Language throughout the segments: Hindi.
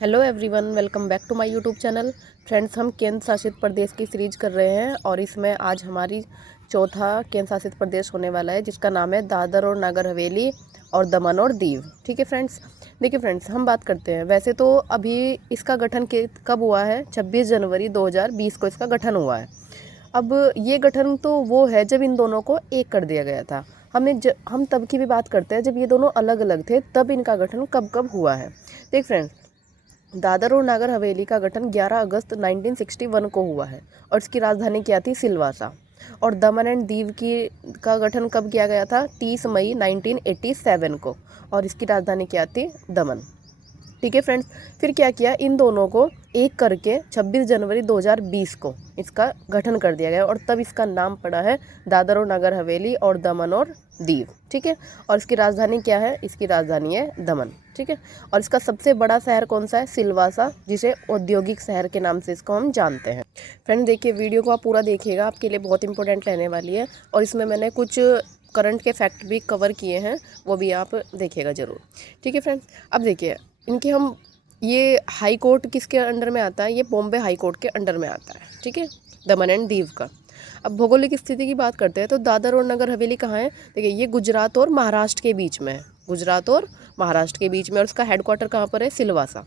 Hello everyone, welcome back to my YouTube channel. Friends, हम केंद्र शासित प्रदेश की सीरीज कर रहे हैं और इसमें आज हमारी चौथा केंद्र शासित प्रदेश होने वाला है, जिसका नाम है दादर और नगर हवेली और दमन और दीव। ठीक है फ्रेंड्स, देखिए फ्रेंड्स, हम बात करते हैं। वैसे तो अभी इसका गठन कब हुआ है? 26 जनवरी 2020 को इसका गठन हुआ है। अब ये गठन तो वो है जब इन दोनों को एक कर दिया गया था। हम तब की भी बात करते हैं जब ये दोनों अलग अलग थे, तब इनका गठन कब कब हुआ है। देख फ्रेंड्स, दादर और नागर हवेली का गठन 11 अगस्त 1961 को हुआ है और इसकी राजधानी क्या थी? सिलवासा। और दमन एंड दीव का गठन कब किया गया था? 30 मई 1987 को और इसकी राजधानी क्या थी? दमन। ठीक है फ्रेंड्स, फिर क्या किया? इन दोनों को एक करके 26 जनवरी 2020 को इसका गठन कर दिया गया और तब इसका नाम पड़ा है दादर और नगर हवेली और दमन और दीव। ठीक है, और इसकी राजधानी क्या है? इसकी राजधानी है दमन। ठीक है, और इसका सबसे बड़ा शहर कौन सा है? सिलवासा, जिसे औद्योगिक शहर के नाम से इसको हम जानते हैं। फ्रेंड देखिए, वीडियो को आप पूरा देखिएगा, आपके लिए बहुत इंपॉर्टेंट रहने वाली है और इसमें मैंने कुछ करंट के फैक्ट भी कवर किए हैं, वो भी आप देखिएगा ज़रूर। ठीक है फ्रेंड्स, अब देखिए इनके हम ये हाई कोर्ट किसके अंडर में आता है? ये बॉम्बे हाई कोर्ट के अंडर में आता है। ठीक है, दमन एंड दीव का। अब भौगोलिक स्थिति की बात करते हैं तो दादर और नगर हवेली कहाँ है? देखिए, ये गुजरात और महाराष्ट्र के बीच में है। गुजरात और महाराष्ट्र के बीच में, और इसका हेडक्वार्टर कहाँ पर है? सिलवासा।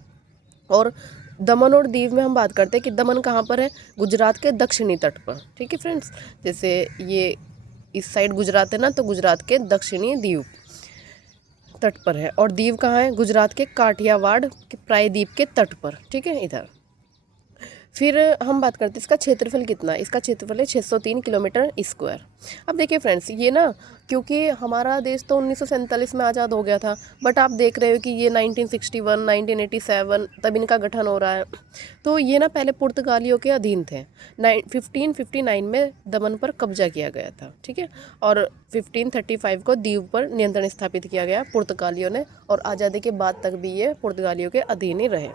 और दमन और दीव में हम बात करते हैं कि दमन कहाँ पर है? गुजरात के दक्षिणी तट पर। ठीक है फ्रेंड्स, जैसे ये इस साइड गुजरात है ना, तो गुजरात के दक्षिणी दीव तट पर है। और दीव कहाँ है? गुजरात के काठियावाड़ के प्रायद्वीप के तट पर। ठीक है, इधर। फिर हम बात करते हैं इसका क्षेत्रफल कितना है। इसका क्षेत्रफल है 603 किलोमीटर स्क्वायर। अब देखिए फ्रेंड्स, ये ना, क्योंकि हमारा देश तो 1947 में आज़ाद हो गया था, बट आप देख रहे हो कि ये 1961 1987 तब इनका गठन हो रहा है। तो ये ना पहले पुर्तगालियों के अधीन थे। 1559 में दमन पर कब्जा किया गया था। ठीक है, और 1535 को दीव पर नियंत्रण स्थापित किया गया पुर्तगालियों ने, और आज़ादी के बाद तक भी ये पुर्तगालियों के अधीन ही रहे।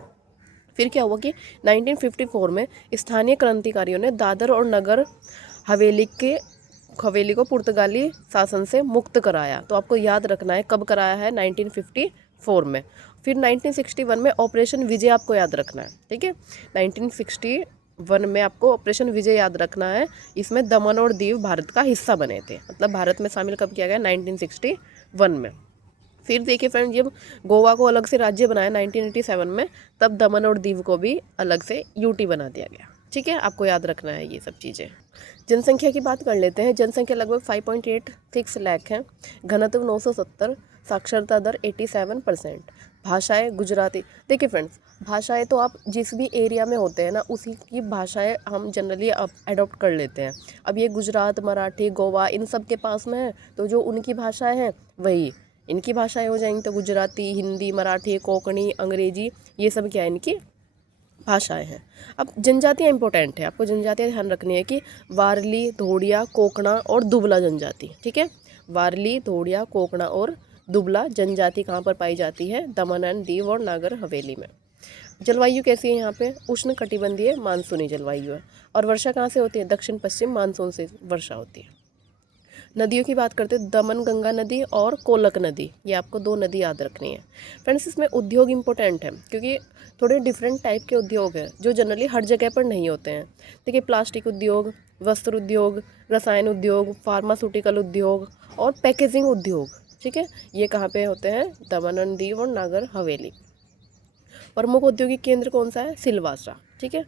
फिर क्या हुआ कि 1954 में स्थानीय क्रांतिकारियों ने दादर और नगर हवेली को पुर्तगाली शासन से मुक्त कराया। तो आपको याद रखना है कब कराया है? 1954 में। फिर 1961 में ऑपरेशन विजय आपको याद रखना है। ठीक है, 1961 में आपको ऑपरेशन विजय याद रखना है। इसमें दमन और दीव भारत का हिस्सा बने थे, मतलब भारत में शामिल कब किया गया? 1961 में। फिर देखिए फ्रेंड, जब गोवा को अलग से राज्य बनाया 1987 में, तब दमन और दीव को भी अलग से यूटी बना दिया गया। ठीक है, आपको याद रखना है ये सब चीज़ें। जनसंख्या की बात कर लेते हैं। जनसंख्या लगभग 5.86 लाख है। घनत्व 970, साक्षरता दर 87%। भाषाएं गुजराती। देखिए फ्रेंड्स, भाषाएं तो आप जिस भी एरिया में होते हैं ना, उसी की भाषाएं हम जनरली अडॉप्ट कर लेते हैं। अब ये गुजरात, मराठी, गोवा इन सब के पास में है, तो जो उनकी भाषाएं हैं वही इनकी भाषाएं हो जाएंगी। तो गुजराती, हिंदी, मराठी, कोंकणी, अंग्रेजी, ये सब क्या है? इनकी भाषाएं हैं। अब जनजातियाँ इंपॉर्टेंट है, आपको जनजातियाँ ध्यान रखनी है कि वारली, धोड़िया, कोकणा और दुबला जनजाति। ठीक है, वारली, धोड़िया, कोकणा और दुबला जनजाति कहाँ पर पाई जाती है? दमन एंड दीव और नागर हवेली में। जलवायु कैसी है यहाँ पे? उष्ण कटिबंधीय मानसूनी जलवायु है। और वर्षा कहाँ से होती है? दक्षिण पश्चिम मानसून से वर्षा होती है। नदियों की बात करते हैं, दमन गंगा नदी और कोलक नदी, ये आपको 2 नदी याद रखनी है। फ्रेंड्स, इसमें उद्योग इंपॉर्टेंट है क्योंकि थोड़े डिफरेंट टाइप के उद्योग हैं जो जनरली हर जगह पर नहीं होते हैं। देखिए, प्लास्टिक उद्योग, वस्त्र उद्योग, रसायन उद्योग, फार्मास्यूटिकल उद्योग और पैकेजिंग उद्योग। ठीक है, ये कहाँ पे होते हैं? दमन एंड दीव और नागर हवेली। प्रमुख औद्योगिक केंद्र कौन सा है? सिलवासा। ठीक है,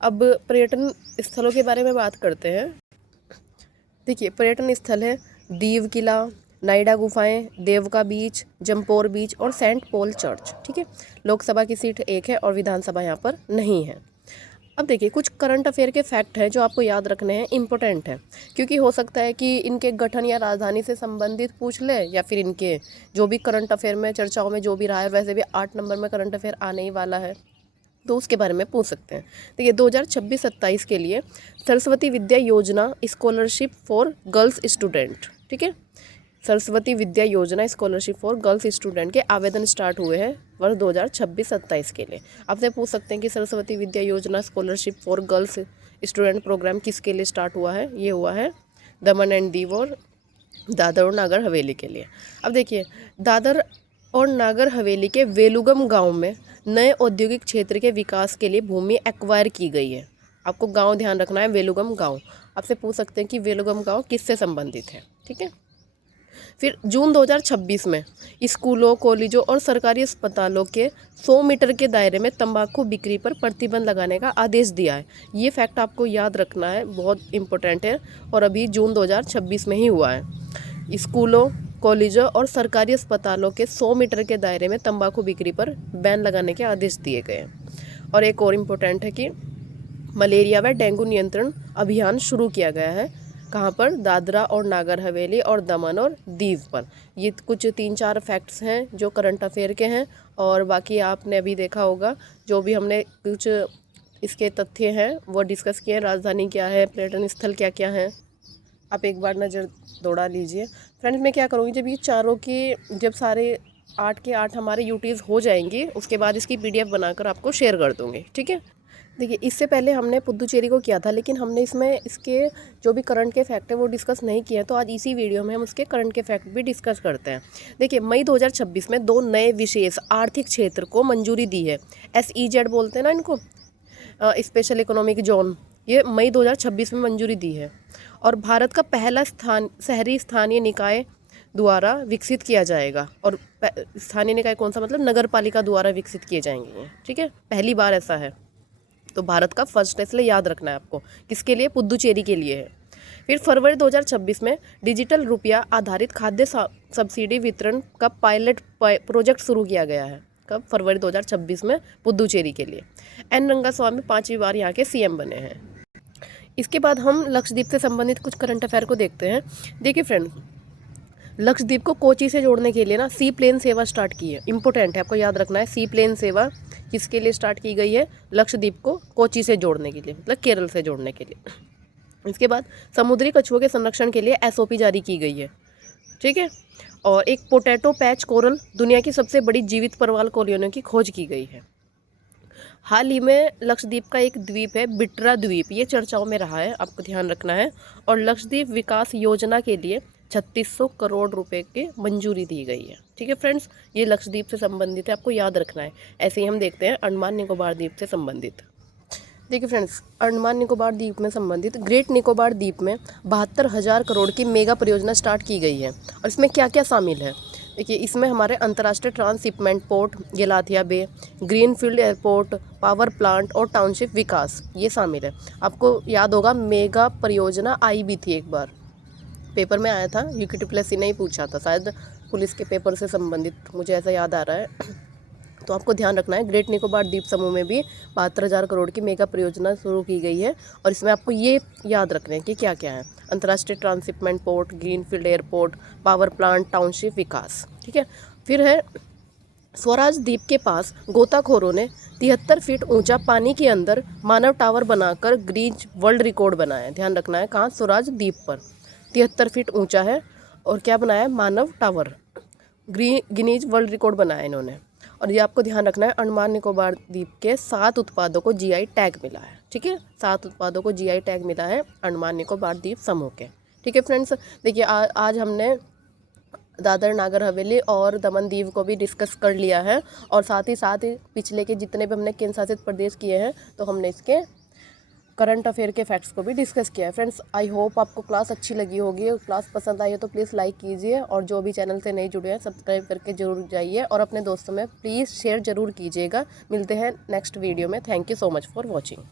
अब पर्यटन स्थलों के बारे में बात करते हैं। देखिए, पर्यटन स्थल है दीव किला, नाइडा गुफाएं, देवका बीच, जमपोर बीच और सेंट पॉल चर्च। ठीक है, लोकसभा की सीट 1 है और विधानसभा यहाँ पर नहीं है। अब देखिए, कुछ करंट अफेयर के फैक्ट हैं जो आपको याद रखने हैं, इंपॉर्टेंट है, क्योंकि हो सकता है कि इनके गठन या राजधानी से संबंधित पूछ ले, या फिर इनके जो भी करंट अफेयर में चर्चाओं में जो भी रहा है, वैसे भी 8 नंबर में करंट अफेयर आने ही वाला है, तो उसके बारे में पूछ सकते हैं। देखिए, 2026-27 के लिए Saraswati Vidya Yojana scholarship for girls student. ठीक है, Saraswati Vidya Yojana scholarship for girls student के आवेदन स्टार्ट हुए हैं वर्ष 2026-27 के लिए। आपसे पूछ सकते हैं कि Saraswati Vidya Yojana scholarship for girls student programme किसके लिए स्टार्ट हुआ है? ये हुआ है दमन एंड दीव और दादर और नागर हवेली के लिए। अब देखिए, दादर और नागर हवेली के वेलुगम गांव में नए औद्योगिक क्षेत्र के विकास के लिए भूमि एक्वायर की गई है। आपको गांव ध्यान रखना है, वेलुगम गांव। आपसे पूछ सकते हैं कि वेलुगम गांव किससे संबंधित है, ठीक है। फिर जून 2026 में स्कूलों, कॉलेजों और सरकारी अस्पतालों के 100 मीटर के दायरे में तंबाकू बिक्री पर प्रतिबंध लगाने का आदेश दिया है। ये फैक्ट आपको याद रखना है, बहुत इंपॉर्टेंट है और अभी जून 2026 में ही हुआ है। स्कूलों, कॉलेजों और सरकारी अस्पतालों के 100 मीटर के दायरे में तंबाकू बिक्री पर बैन लगाने के आदेश दिए गए हैं। और एक और इम्पोर्टेंट है कि मलेरिया व डेंगू नियंत्रण अभियान शुरू किया गया है। कहाँ पर? दादरा और नागर हवेली और दमन और दीव पर। ये कुछ 3-4 फैक्ट्स हैं जो करंट अफेयर के हैं, और बाकी आपने अभी देखा होगा जो भी हमने कुछ इसके तथ्य हैं वो डिस्कस किए हैं। राजधानी क्या है, पर्यटन स्थल क्या क्या हैं, आप एक बार नज़र दौड़ा लीजिए। फ्रेंड्स, मैं क्या करूँगी, जब ये चारों की जब सारे 8 के 8 हमारे यूटीज़ हो जाएंगी उसके बाद इसकी PDF बनाकर आपको शेयर कर दूँगी, ठीक है। देखिए, इससे पहले हमने पुद्दुचेरी को किया था, लेकिन हमने इसमें इसके जो भी करंट के फैक्ट है वो डिस्कस नहीं किए हैं, तो आज इसी वीडियो में हम उसके करंट के फैक्ट भी डिस्कस करते हैं। देखिए, मई 2026 में 2 नए विशेष आर्थिक क्षेत्र को मंजूरी दी है। SEZ बोलते हैं ना इनको, स्पेशल इकोनॉमिक जोन। ये मई 2026 में मंजूरी दी है और भारत का पहला शहरी स्थानीय निकाय द्वारा विकसित किया जाएगा। और स्थानीय निकाय कौन सा? मतलब नगर पालिका द्वारा विकसित किए जाएंगे ये, ठीक है। पहली बार ऐसा है, तो भारत का फर्स्ट है, इसलिए याद रखना है आपको। किसके लिए? पुद्दुचेरी के लिए है। फिर फरवरी 2026 में डिजिटल रुपया आधारित खाद्य सब्सिडी वितरण का पायलट प्रोजेक्ट शुरू किया गया है। कब? फरवरी 2026 में पुद्दुचेरी के लिए। N रंगास्वामी 5वीं बार यहाँ के CM बने हैं। इसके बाद हम लक्षद्वीप से संबंधित कुछ करंट अफेयर को देखते हैं। देखिए फ्रेंड्स, लक्षद्वीप को कोची से जोड़ने के लिए ना सी प्लेन सेवा स्टार्ट की है। इंपॉर्टेंट है, आपको याद रखना है। सी प्लेन सेवा किसके लिए स्टार्ट की गई है? लक्षद्वीप को कोची से जोड़ने के लिए, मतलब केरल से जोड़ने के लिए। इसके बाद समुद्री कछुओं के संरक्षण के लिए SOP जारी की गई है, ठीक है। और एक पोटैटो पैच कोरल, दुनिया की सबसे बड़ी जीवित परवाल कॉलोनियों की खोज की गई है। हाल ही में लक्षद्वीप का एक द्वीप है बिट्रा द्वीप, ये चर्चाओं में रहा है, आपको ध्यान रखना है। और लक्षद्वीप विकास योजना के लिए 3600 करोड़ रुपए की मंजूरी दी गई है, ठीक है फ्रेंड्स। ये लक्षद्वीप से संबंधित है, आपको याद रखना है। ऐसे ही हम देखते हैं अंडमान निकोबार द्वीप से संबंधित। देखिए फ्रेंड्स, अंडमान निकोबार द्वीप में संबंधित ग्रेट निकोबार द्वीप में 72,000 करोड़ की मेगा परियोजना स्टार्ट की गई है। और इसमें क्या क्या शामिल है? देखिए, इसमें हमारे अंतर्राष्ट्रीय ट्रांसशिपमेंट पोर्ट गेलाथिया बे, ग्रीनफील्ड एयरपोर्ट, पावर प्लांट और टाउनशिप विकास, ये शामिल है। आपको याद होगा मेगा परियोजना आई भी थी एक बार, पेपर में आया था, UKTPSC ने ही पूछा था शायद, पुलिस के पेपर से संबंधित, मुझे ऐसा याद आ रहा है। तो आपको ध्यान रखना है, ग्रेट निकोबार द्वीप समूह में भी 72,000 करोड़ की मेगा परियोजना शुरू की गई है। और इसमें आपको ये याद रखना है कि क्या क्या है: अंतर्राष्ट्रीय transshipment port, greenfield airport, power plant, township विकास, ठीक है। फिर है स्वराज द्वीप के पास गोताखोरों ने 73 फीट ऊंचा पानी के अंदर मानव टावर बनाकर ग्रीज वर्ल्ड रिकॉर्ड बनाया। ध्यान रखना है, कहाँ? स्वराज द्वीप पर 73 फीट ऊंचा है और क्या बनाया है? मानव टावर, गिनीज वर्ल्ड रिकॉर्ड बनाया इन्होंने। और ये आपको ध्यान रखना है, अंडमान निकोबार द्वीप के 7 उत्पादों को GI टैग मिला है, ठीक है। 7 उत्पादों को GI टैग मिला है अंडमान निकोबार द्वीप समूह के, ठीक है फ्रेंड्स। देखिए, आज हमने दादर नागर हवेली और दमन दीव को भी डिस्कस कर लिया है, और साथ ही पिछले के जितने भी हमने केंद्र शासित प्रदेश किए हैं तो हमने इसके करंट अफेयर के फैक्ट्स को भी डिस्कस किया है। फ्रेंड्स, आई होप आपको क्लास अच्छी लगी होगी। क्लास पसंद आई है तो प्लीज़ लाइक कीजिए, और जो भी चैनल से नहीं जुड़े हैं सब्सक्राइब करके जरूर जाइए, और अपने दोस्तों में प्लीज़ शेयर ज़रूर कीजिएगा। मिलते हैं नेक्स्ट वीडियो में। Thank you so much for watching.